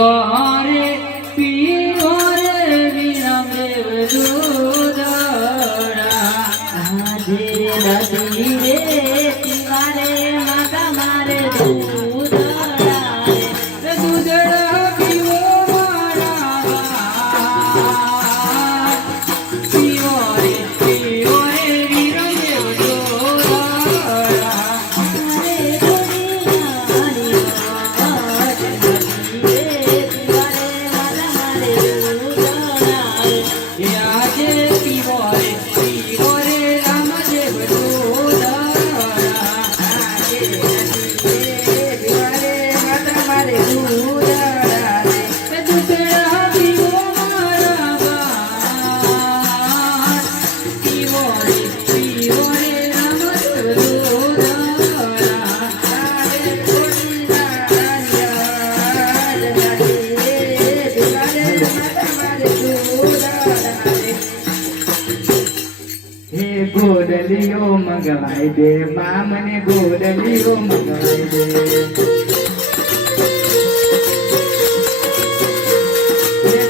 પીવારે પીવારે વિરમદેવ દૂધડા આજે નદી રે પીવારે માતા મારે દૂધડા દૂધડા પીવો મારા પીવારે પીવારે વિરમદેવ દૂધડા ગોડલીઓ મંગવાઈ દે મા મને ગોડલીઓ મંગવાઈ દે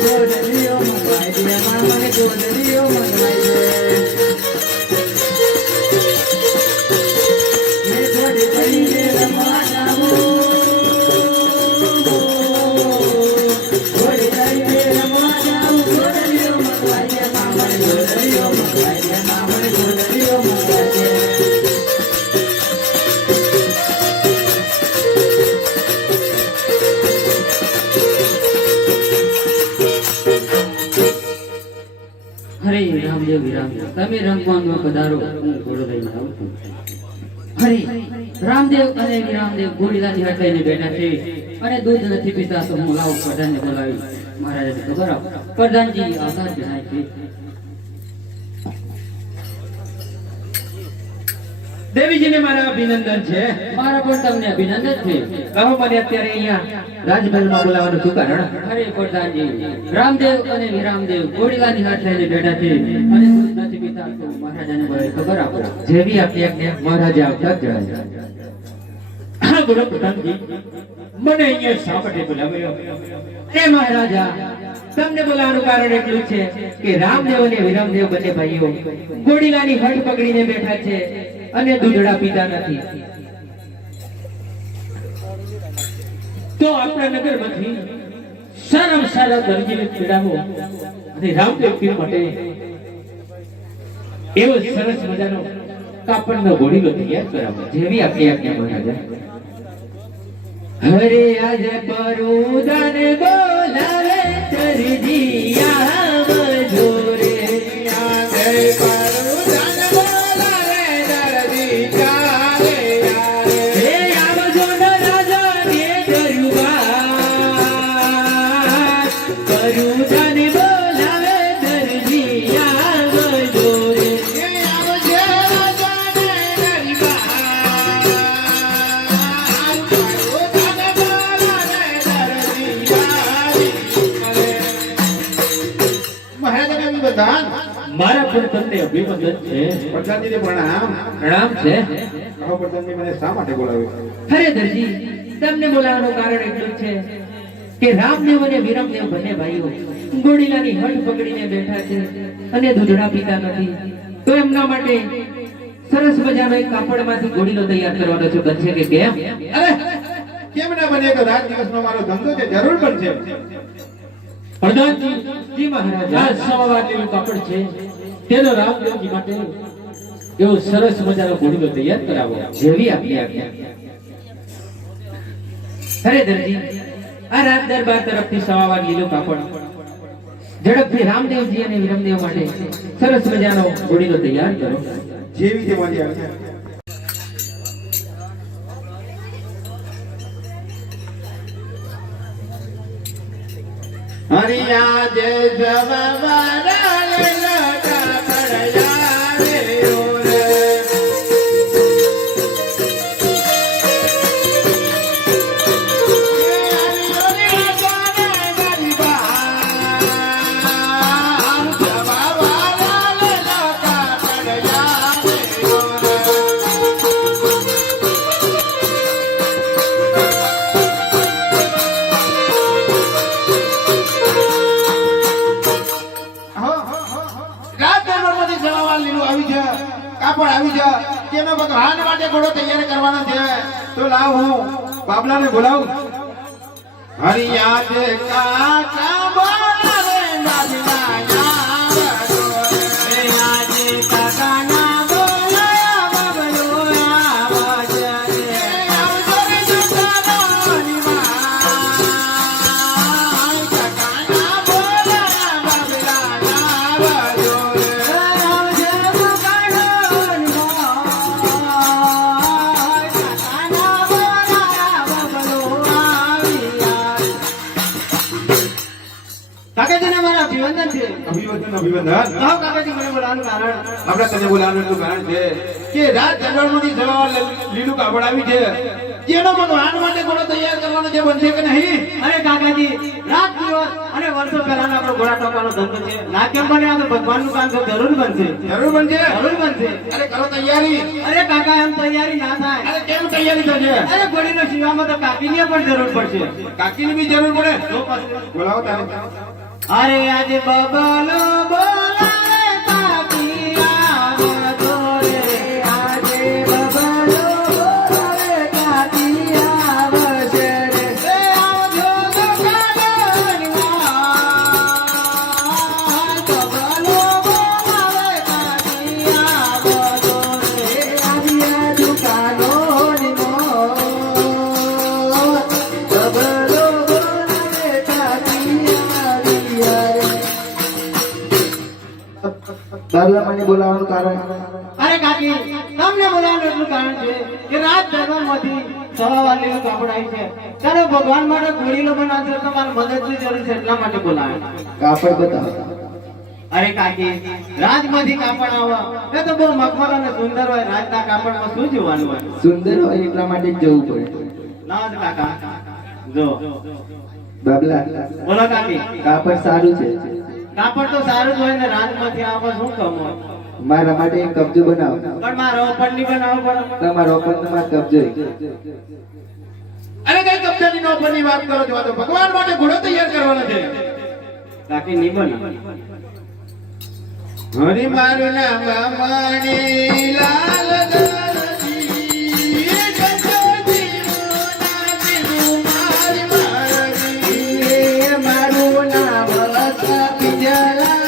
ગોડલીઓ મંગવાઈ દે મા મને ગોડલીઓ મંગવાઈ દે ગોડી કરીને રમવા જાવું ગોડી કરીને રમવા જાવું ગોડલીઓ મંગવાઈ દે મા મને ગોડલીઓ મંગવાઈ દે મા મને ગોડલીઓ મંગવાઈ દે હરે રામદેવ રામદેવ તમે રંગવાનો પધારો હું ઘોડો લઈને આવું છું. હરે રામદેવ અને વિરામદેવ ઘોડીલાની હાથ લઈને બેઠા છે અને દૂધ નથી પીતા તો હું લાવું પ્રધાનને બોલાવી મહારાજને ખબર આપ પ્રધાનજી આભાર જણાય છે. દેવીજીને મારા અભિનંદન છે. મારા પણ તમને અભિનંદન છે. કહો મને અત્યારે અહીંયા રાજમહેલમાં બોલાવવાનું શું કારણ? હરે પ્રધાનજી રામદેવ અને વિરામદેવ ઘોડીલાની હાથ લઈને બેઠા છે અને દૂધ નથી પીતા તો મહારાજાને બોલાવી ખબર આપો. જેવી આપની આજ્ઞા મહારાજા આવતા જ જણાય. હા બોલો પ્રધાનજી, મને અહીંયા શા માટે બોલાવ્યો? એ મહારાજા, તમને બોલાવવાનું કારણ એટલું છે કે રામદેવ અને વિરામદેવ બંને ભાઈઓ ઘોડીલાની હટ પકડીને બેઠા છે અને દૂધડા પીતા નથી. તો આપણા નગરમાંથી સારામાં સારા દરજીને પીડાવો અને રામદેવ પીર માટે એવો સરસ મજાનો કાપડનો ઘોડીલો તૈયાર કરાવો. જેવી આપણી આજ્ઞા મહારાજા. હરે આજે પરુદન બોલાવે દરજી આવજો રે. આજે પરુદન બોલાવે દરજી ચાલે આવે. હે આવજો ન રાજા ને દરબાર. પરુદન બોલાવે દરજી આવજો રે. હે આવજો રાજા ને દરબાર. મારા પણ તમને અભિનંદન છે. પ્રધાનજીને પ્રણામ. પ્રણામ છે. કહો પ્રધાનજી, મને શા માટે બોલાવ્યો? અરે દરજી, તમને બોલાવવાનું કારણ એટલું છે કે રામદેવ અને વિરમદેવ બંને ભાઈઓ ઘોડીલાની હટ પકડીને બેઠા છે અને દૂધડા પીતા નથી. તો એમના માટે સરસ મજાનો એક કાપડમાંથી ઘોડીલો તૈયાર કરવાનો છે. બનશે કે કેમ? અરે કેમ ના બને? તો રાત દિવસનો મારો ધંધો છે, જરૂર પણ છે. પ્રધાનજી, જી મહારાજ, આ સવારનું કાપડ છે તેનો રામદેવજી માટે એવો સરસ મજાનો ઘોડીલો તૈયાર કરાવો. જેવી આપની આજ્ઞા. અરે દરજી, આ રાત દરબાર તરફથી સવાવાર લીલો કાપડ ઝડપથી રામદેવજી અને વિરમદેવ માટે સરસ મજાનો ઘોડીલો તૈયાર કરો. જેવી તે મારી આજ્ઞા. હરિયા જે જવાવારા લટા પડયા રે ઓરે. પણ આવી છે કે એનો ભગવાન માટે ઘોડો તૈયાર કરવાનો છે. તો લાવ હું બાબલાને બોલાવું. હરિયા જે કાકા બોલાવે નાદિયા રે આજે કાકા ના બોલાયા બાબલો આવાજ રે આવજો રે જુકાની માં કાકા ના બોલાયા બાબલા આવાજો રે આવજો જુકાની માં કાકા ના બોલાયા બાબલો આવિયા. કાકાજીને મારા અભિવંદન છે. અભિવંદન અભિવંદન. કહો કાકાજી મને બોલાવવાનું કારણ. આપણે તને બોલાવવાનું એટલું કારણ છે કે રાત જંગલમાંથી જવા લીલું કાપડ આવી છે જેનો ભગવાન માટે ઘોડો તૈયાર કરવાનો છે. બનશે કે નહીં? અરે કાકાજી રાત દિવસ અને વર્ષો પહેલાનો આપણો ઘોડા ટોકાનો ધંધો છે. ના કેમ બને? આ તો ભગવાનનું કામ છે, જરૂર બનશે. જરૂર બનશે. જરૂર બનશે. અરે કરો તૈયારી. અરે કાકા એમ તૈયારી ના થાય. અરે કેમ તૈયારી થશે? અરે ઘોડીનો શિવામાં તો કાકીની પણ જરૂર પડશે. કાકીની બી જરૂર પડે. તો પછી. બોલાવો તારે. અરે આજે બબલો બોલાવે કાકી આવે તો રે. આજે બબલો બોલાવે કાકી આવશે રે. એ આવજો તો કાગળની માં. બબલો બોલાવે કાકી આવજો રે. આવી દુકાનોની મોં. બબલો બોલાવે કાકી બાબલા મને બોલાવવાનું કારણ અરે કાકી તમને બોલાવવાનું એટલું કારણ છે કે રાત દરબારમાંથી સવા વાગ્યાનું કાપડ આવી છે ત્યારે ભગવાન માટે ઘોડીલો બનાવશે તો મારે મદદની જરૂર છે એટલા માટે બોલાવ્યા. કાપડ બતાવો. અરે કાકી રાજમાંથી કાપડ આવે એ તો બહુ મખમલ અને સુંદર હોય. રાજના કાપડમાં શું જોવાનું હોય? સુંદર હોય એટલા માટે જ જવું પડે. ના જ કાકા જો બાબલા બોલો કાકી. કાપડ સારું છે. કાપડ તો સારું જ હોય ને રાજમાંથી આવે શું કમ હોય? મારા માટે એક કબજો બનાવો. પણ મારો પન્ની બનાવવો પડે. તમારો ઓપન તમારો કબજો. અરે કઈ કબજાની નોકરની વાત કરો છો? આ તો ભગવાન માટે ઘોડો તૈયાર કરવાનો છે. કાકી નહીં બને. હરિ મારું નામ મણી લાલ દરજી ગંગોજી મુના દીવું મારી મારી મારું નામ બીજલા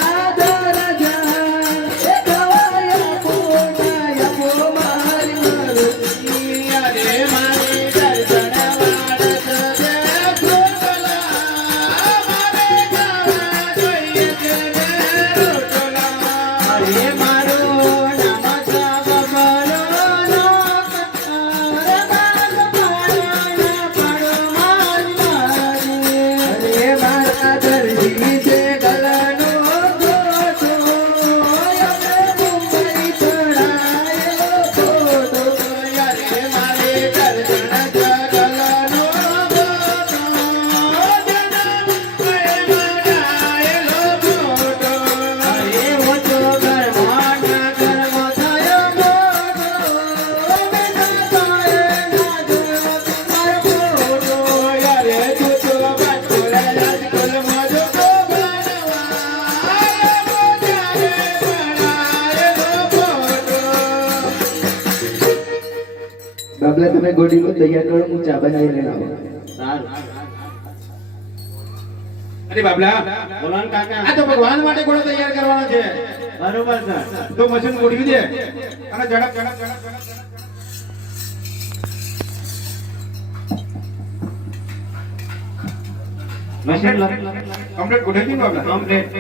અરે મારી દર્શન વાળત દે ફોટલા મારે જવા જોઈએ છે રોટલા. અરે મારું નામ બબલો નો કતાર બાગ પાડવાના પાડો મારી. અરે મારા દરજી છે ગલાનો ગોટો. અમે મુંબઈ ચડાયો ફોટો. અરે મારે દર્શન જગલનો ગોતો જન્મ બનાયેલો ફોટો. અરે ઓછો ઘરમાં ના ઘરમાં થયો મોટો. બેટા તારે ના જોયો તમારો ફોટો. અરે તું તો બાટોલ રાજકોટમાં જોતો બનવા મોજારે બનાયેલો ફોટો. બાબલા તમે ગોડીલો તૈયાર કરો, હું ચા બનાવી લઈને આવું. સારું અરે બાબલા બોલો ને કાકા. આ તો ભગવાન માટે ઘોડો તૈયાર કરવાનો છે. બરોબર છે. તો મશીન ગોઠવી દે અને ઝડપ ઝડપ ઝડપ મશીન કમ્પ્લીટ ગોઠવી દીધું બાબલા. કમ્પ્લીટ.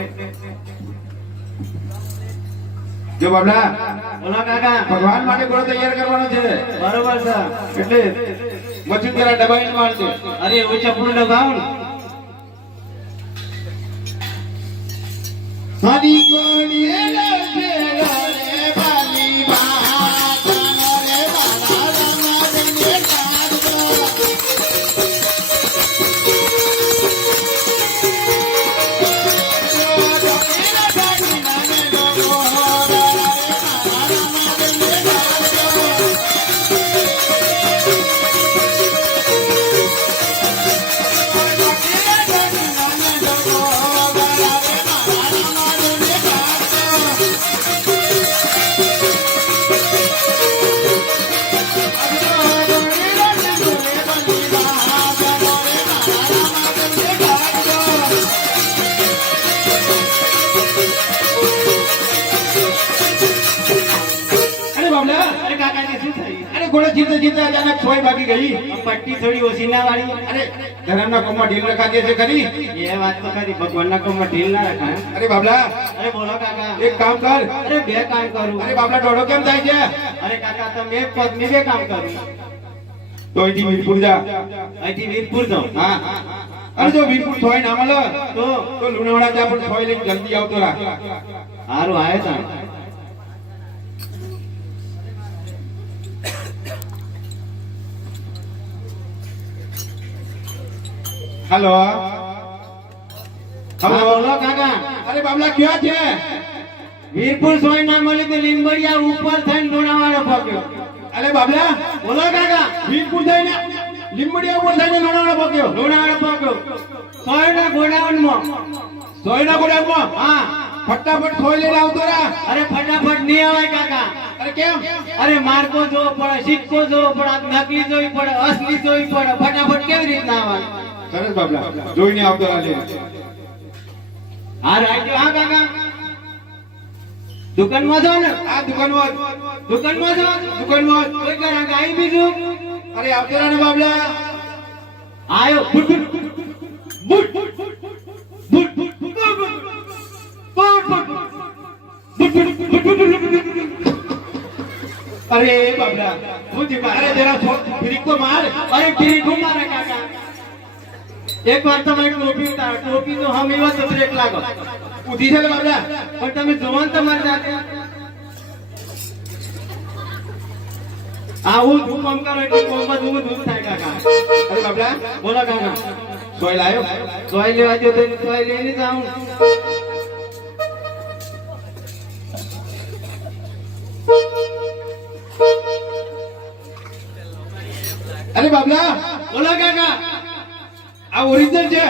જો બાબલા બોલો કાકા. ભગવાન માટે ઘોડો તૈયાર કરવાનો છે બરોબર છે. એટલે મશીન જરા દબાઈને માર દે. અરે ઓછા ફૂલ દબાવ ને. હરી ગોળીએ લખે રે બાલી વાત રે બાલા રંગને કાઢો. ઘોડે જીતે જીતે અચાનક સોય ભાગી ગઈ. પટ્ટી થોડી ઓછી ના વાળી. અરે ધરમના કોમમાં ઢીલ રખાતી છે ખરી. એ વાત તો ખરી, ભગવાનના કોમમાં ઢીલ ના રખાય. અરે બાબલા અરે બોલો કાકા. એક કામ કર. અરે બે કામ કરું. અરે બાબલા દોડો કેમ થાય છે? અરે કાકા તમે એક પગ મેં બે કામ કરું. તો અહીંથી વીરપુર જા. અહીંથી વીરપુર જાઉં. હા અરે જો વીરપુર થોય ના મળે તો તો લુણાવાડા જા, પણ થોય લઈને જલ્દી આવતો રાખ. હારું આવ્યો તા. હાલો હા, હાલો બોલો કાકા. અરે બાબલા ક્યાં છે? વીરપુર સોય ના મળી તો લીંબડિયા ઉપર થઈને લુણાવાડો પહોંચ્યો. અરે બાબલા બોલો કાકા. વીરપુર થઈને લીંબડિયા ઉપર થઈને લુણાવાડા પહોંચ્યો. લુણાવાડો પહોંચ્યો. સોયના ગોડાઉનમાં. સોયના ગોડાઉનમાં? હા. ફટાફટ થોય લઈને આવતો રા. અરે ફટાફટ નહીં આવાય કાકા. અરે કેમ? અરે માર્કો જોવો પડે, સિક્કો જોવો પડે, નકલી જોવી પડે, અસલી જોવી પડે. ફટાફટ કેવી રીતના આવવાનું? સરસ બાબલા, જોઈને આવતો રાજે. હા રાખ્યો. હા કાકા. દુકાનમાં જાઓ ને. આ દુકાનમાં દુકાનમાં જાઓ. દુકાનમાં કોઈ કરા ગાઈ બીજું. અરે આવતો રા ને બાબલા. આયો. Boot boot boot boot boot boot boot અરે બાબલા હું જી અરે જરા ફ્રીક તો માર. અરે ફ્રી ઘુમારા કાકા. એક વાર તમે ટોપી ઉતારો. ટોપી તો હમ એવા તો બ્રેક લાગો. ઉધી છે ને બાબલા. પણ તમે જોવો ને તમારી જાતે. આવું ધૂમ કરો એટલે કોમમાં ધૂમ ધૂમ થાય કાકા. અરે બાબલા બોલો કાકા. સોય લાયો. સોય લેવા જો તો સોય લઈને જાઉં. અરે બાબલા બોલો કાકા. આ ઓરિજિનલ છે.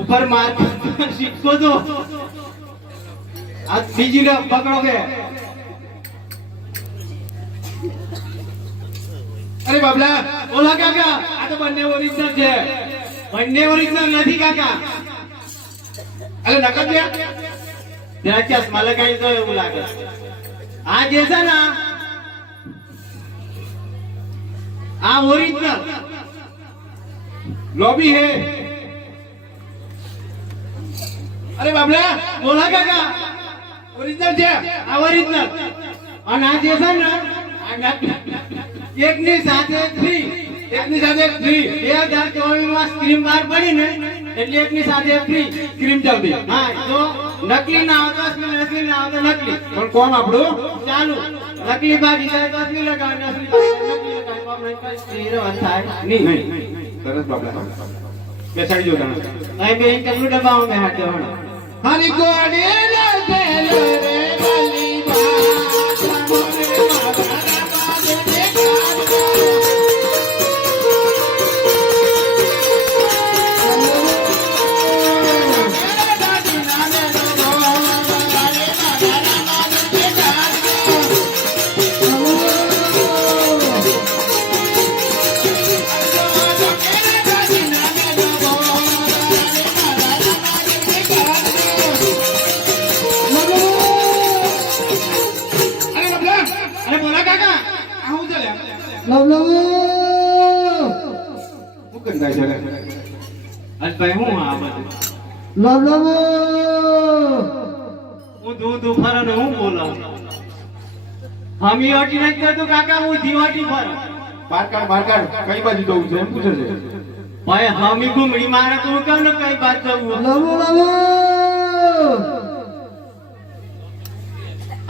ઉપર માર સિક્કો દો. આ બીજી ને પકડો કે. અરે બાબલા બોલો કાકા. આ તો બંને ઓરિજિનલ છે. બંને ઓરિજિનલ નથી કાકા. અરે નકલ છે. જરા ચશ્મા લગાવી તો એવું લાગે. આ જે છે ને આ ઓરિજિનલ. લોબી હે. અરે બાબલા બોલો કાકા. ઓરિજિનલ છે. આ ઓરિજિનલ. અને આ જે છે ને આ નકલી. એકની સાથે ફ્રી. એકની સાથે ફ્રી. 2024 માં સ્ક્રીન બહાર પડી ને એટલે એકની સાથે ફ્રી. ક્રીમ ચાલતી. હા જો નકલી ના આવતો અસલી, અસલી ના આવતો નકલી. પણ કોણ આપણું? ચાલુ. નકલી ભાગી જાય તો અસલી લગાવે, અસલી ભાગી જાય તો નકલી લગાવે. આપણે કઈ હીરો થાય નહીં. સરસ બાબલા. બેસાડી જો તમે. અહીં બે ઇન્ટરવ્યુ ડબ્બામાં મેં હાથે હણો. હરી કોડે લગેલો રે બલી અરે બોલા કાકા. આવું ચાલે. શું કરતા છે રે? અરે ભાઈ હું આ બધું હું દૂધ ફરો ને હું બોલો. હમી ઓટી નથી કરતો કાકા. હું જીવાટી ફરો. બાર કાઢ કઈ બાજુ જવું છે એમ પૂછે છે. ભાઈ હમી ઘૂમડી મારે તો હું કેમ ને કઈ બાત જવું.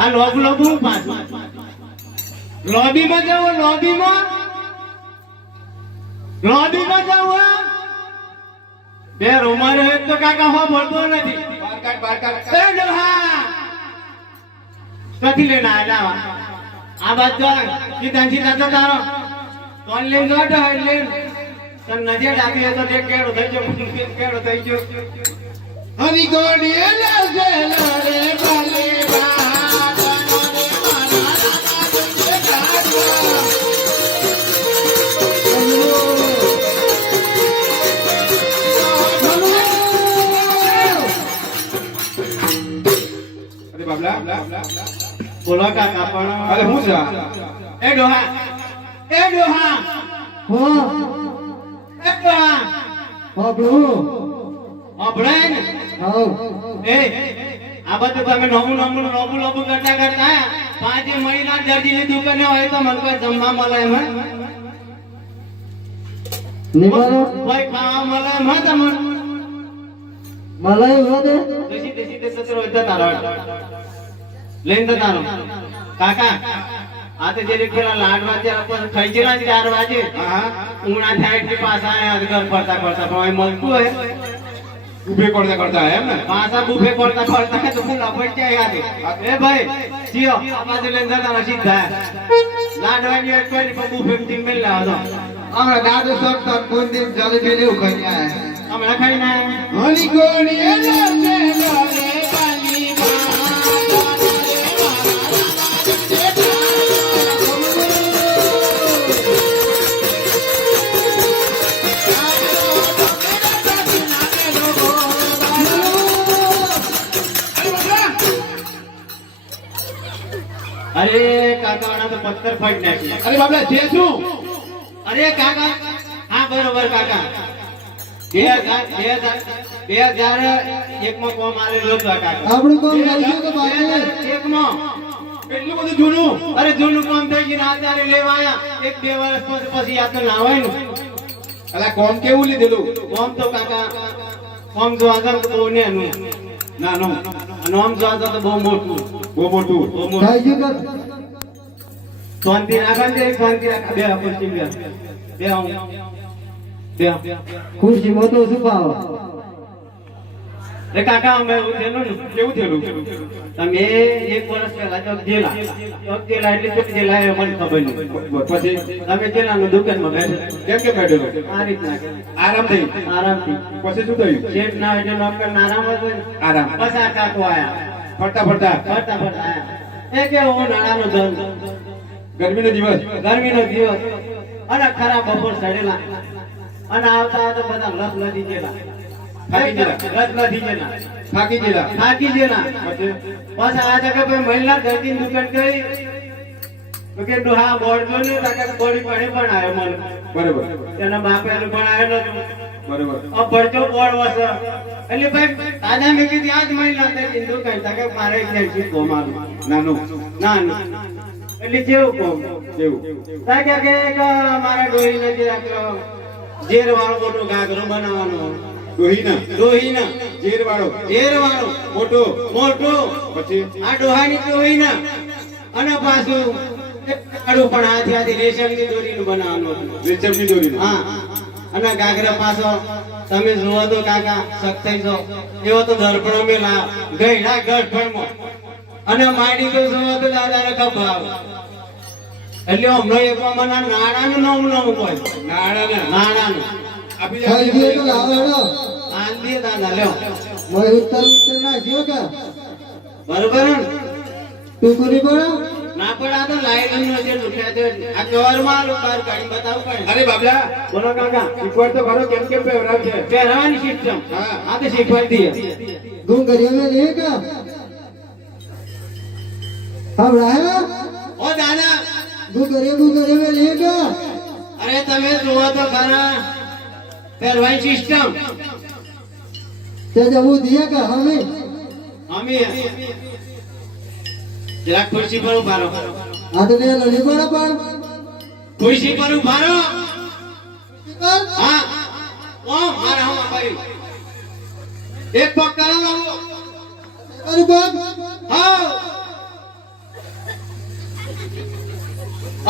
આ લોબ લોબ હું પાછું લોબીમાં જાવ. લોબીમાં જાવ. બે રૂમારે એક તો કાકા હો બોલતો નથી. બાર કાઢ એ ડોહા કથી લઈને આયા આ બાદ જો સીધા તો તારો કોણ લઈને જોડો એટલે તન નજર આપી તો તે કેળો થઈ ગયો. કેળો થઈ ગયો. હરી કોડે લગેલો રે બલી બોલો કાકા પણ અરે હું છે? એ ડોહા એ ડોહા હો એ ડોહા બાબલો અભળાય ને આવ એ આ બધું તમે નોબુ કરતા કરતા પાંચે મહિના દર્દીની દુકાને હોય તો મને કોઈ જમવા મળે એમ હે? નિમારો કોઈ ખાવા મળે એમ હે તમને? મલાઈ હોદે દેશી સસરો હોય તો તારો લઈને તો તારો કાકા આ તો જે પેલા લાડવા ત્યાં પર ખાઈ ગયેલા ને 4 વાગે હા ઉણા થાય એટલે પાછા આયા ઘર ફરતા પણ અહીં મળતું હોય ઉભે કરતા કરતા એમ ને પાછા બુફે પડતા તો હું લપટ જાય યાર એ ભાઈ જીઓ આ બાજુ લઈને જતા રસીદ થાય લાડવાની એક કરી પણ બુફે ટીમ મેલ લાવો અમે દાદુ સર કોણ દિન જલેબી ને ઉખડી આયા અમે ખાઈને હની કોણી એ જશે ગરે પાલી અરે કાકા વાળા તો પથ્થર ફાડી નાખ્યા અરે બાબલા છે શું અરે કાકા હા બરોબર કાકા 2001 માં કોમ આલેલો હતો કાકા આપણું કોમ થઈ ગયું કે બાકી 2001 માં એટલું બધું જૂનું અરે જૂનું કામ થઈ ગયું ને અત્યારે લેવા આયા 1-2 વર્ષ પછી આ તો નાવાય ને અલા કોમ કેવું લીધેલું કોમ તો કાકા કોમ જો આગળ તો બહુ નેનું નાનું નોમ જો આગળ તો બહુ મોટું બહુ મોટું થઈ ગયું કે શાંતિ રાખા ને શાંતિ રાખા બે ખુરશી બે હું બે ખુરશી મોટો શું ભાવ રે કાકા અમે એવું થયેલું ને કેવું થયેલું તમે 1 વર્ષ પહેલા ચોક જેલા એટલે ચોક જેલા એ મને ખબર નહીં પછી તમે જેલાનું દુકાનમાં બેઠા કેમ કે બેઠેલો આ રીતના આરામ થઈ આરામથી પછી શું થયું શેઠ ના એટલે નોકર ના આરામ હતો ને. આરામ બસ આ કાકો આયા ફરતા ફરતા ફરતા આયા એ કે હું નાણાનો ધંધો ગરમીનો દિવસ ગરમીનો દિવસ અને ખરાબ બપોર ચડેલા અને આવતા આવતા બધા લપ લધી ગયેલા થાકી ગયેલા. લપ લધી ગયેલા થાકી ગયેલા થાકી ગયેલા પછી પાછા આ જગ્યા પર મહિલા દર્દી દુકાન કરી તો કે ડોહા બોર્ડ ને કાકા બોડી પાણી પણ આવ્યો મને બરોબર તેના બાપે એનું પણ આવ્યો નતું બરોબર પડતો બોર્ડ વસ એટલે ભાઈ દાદા મેં કીધી આજ મહિલા દર્દી દુકાન કે મારે ઇન્ટર્નશિપ કોમારું નાનું ના ના એટલે જેવું કોમ કેવું તાકે કે મારા ડોહી નથી રાખ્યો ઝેર વાળો મોટો ઘાઘરો બનાવવાનો ડોહીના ઝેર વાળો ઝેર વાળો મોટો મોટો પછી આ ડોહાની ડોહીના અને પાછું એક કાળું પણ હાથે રેશમની દોરીનું બનાવવાનું હતું. રેશમની દોરી હા અને ઘાઘરા પાછો તમે જુઓ તો કાકા શક થઈ જાઓ એવો તો દર્પણો મેં લાવ ગયડા ગઢપણમાં અને માડી તો જુઓ તો દાદાને કપાવ એટલે હમણાં એક મને નાણાનું નવું કોઈ નાણાનું આપી થઈ ગયું તો લાવડો આંધી દાદા લ્યો મોય ઉત્તર નાખ્યો કે બરોબર ને? ટુકડી પડો ના પણ આ તો લાઈન નો જે લૂંટ્યા છે આ કવરમાં બહાર કાઢી બતાવું પડે અરે બાબલા બોલો કાકા શીખવાડ તો ખરો કેમ કેમ પહેરાવ છે પહેરવાની સિસ્ટમ હા. આ તો શીખવાડી દઈએ ગુમ કર્યો મે લે કે હા રાહે ઓ દાદા ગુમ કર્યો મે લે કે અરે તમે જુઓ તો ખરા પહેરવાની સિસ્ટમ તે જવું દિયા કે હમે અમે જરા ખુરશી પર ઉભા રહો આ તો લે લડી પડો પણ ખુરશી પર ઉભા રહો પર હા ઓ મારા હમ ભાઈ એક પગ કરો લાવો અરે બાપ હા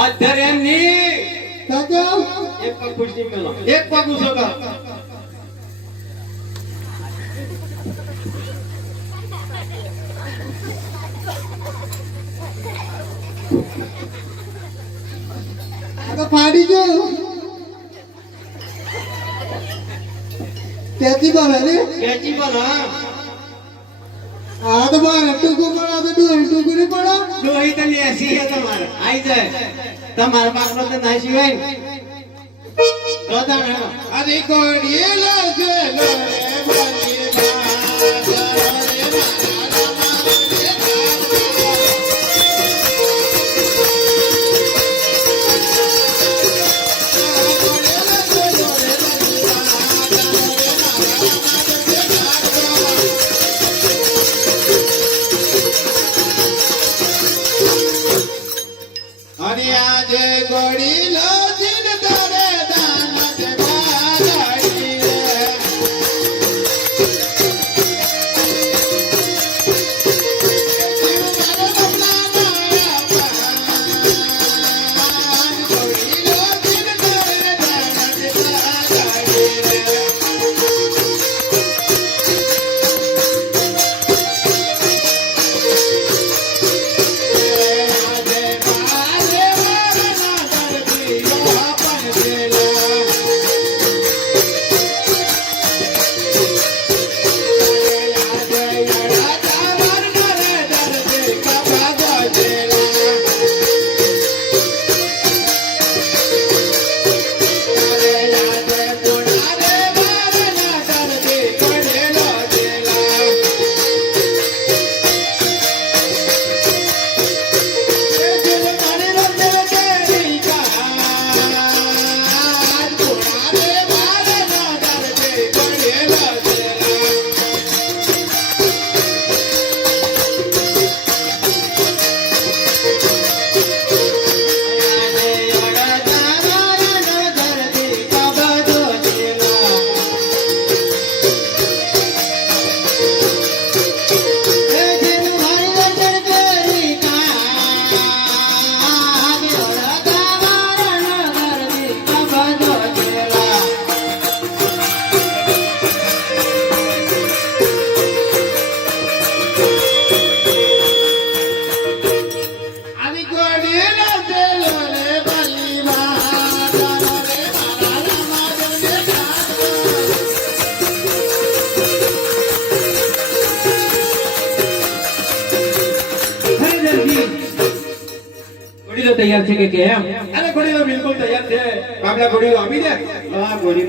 અત્યારે એમ નહીં કાકા એક પગ ખુરશી મેલો એક પગ ઊંચો કરો આ તો ફાડી ગયો કેતી પર હે કેચી પર હા આ તો બાર ટુકુ પડો તો ટુકડી પડો ડોહી તો લેસી છે તમારે આઈ જાય તમારા બાપનો તો ના સિવાય ને તો તાણે અરે કોડીએ લાગે લો રે મારી ઘોડી તો તૈયાર છે કે કેમ? અરે ઘોડી તો બિલકુલ તૈયાર છે બાબલા ઘોડી તો આપી દે હા ઘોડી